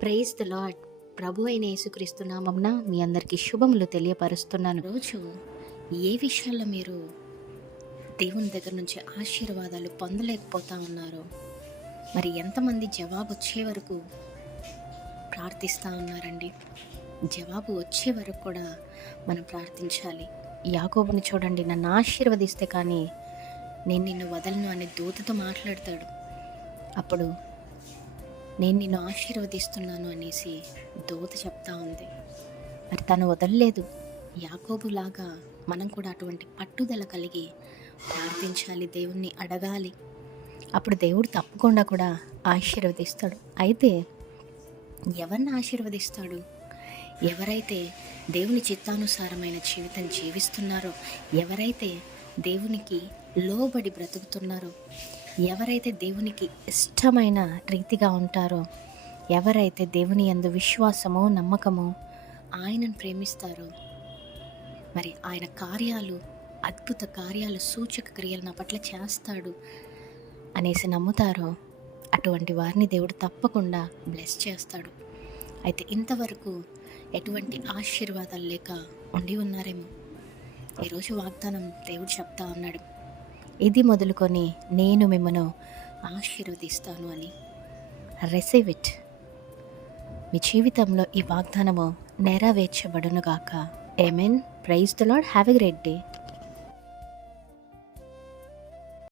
Praise the lord. ప్రభు అయిన యేసుక్రీస్తు నామమున మీ అందరికీ శుభములు తెలియపరుస్తున్నాను. రోజు ఏ విషయాల్లో మీరు దేవుని దగ్గర నుంచి ఆశీర్వాదాలు పొందలేకపోతా ఉన్నారో, మరి ఎంతమంది జవాబు వచ్చే వరకు ప్రార్థిస్తూ ఉన్నారండి? జవాబు వచ్చే వరకు కూడా మనం ప్రార్థించాలి. యాకోబుని చూడండి, నన్ను ఆశీర్వదిస్తే కానీ నేను నిన్ను వదలను అనే దూతతో మాట్లాడతాడు. అప్పుడు నేను నిన్ను ఆశీర్వదిస్తున్నాను అనేసి దూత చెప్తా ఉంది. మరి తను వదలలేదు. యాకోబులాగా మనం కూడా అటువంటి పట్టుదల కలిగి ప్రార్థించాలి, దేవుణ్ణి అడగాలి. అప్పుడు దేవుడు తప్పకుండా కూడా ఆశీర్వదిస్తాడు. అయితే ఎవరిని ఆశీర్వదిస్తాడు? ఎవరైతే దేవుని చిత్తానుసారమైన జీవితం జీవిస్తున్నారో, ఎవరైతే దేవునికి లోబడి బ్రతుకుతున్నారో, ఎవరైతే దేవునికి ఇష్టమైన రీతిగా ఉంటారో, ఎవరైతే దేవుని యందు విశ్వాసము నమ్మకము ఆయనను ప్రేమిస్తారో, మరి ఆయన కార్యాలు, అద్భుత కార్యాలు, సూచక క్రియలు నా పట్ల చేస్తాడు అనేసి నమ్ముతారో, అటువంటి వారిని దేవుడు తప్పకుండా బ్లెస్ చేస్తాడు. అయితే ఇంతవరకు ఎటువంటి ఆశీర్వాదాలు లేక ఉండి ఉన్నారేమో. ఈరోజు వాగ్దానం దేవుడు చెప్తా ఉన్నాడు, ఇది మొదలుకొని నేను మిమ్మను ఆశీర్వదిస్తాను అని. Receive it. మీ జీవితంలో ఈ వాగ్దానము నెరవేర్చబడునుగాక. Amen. Praise the Lord. Have a great day.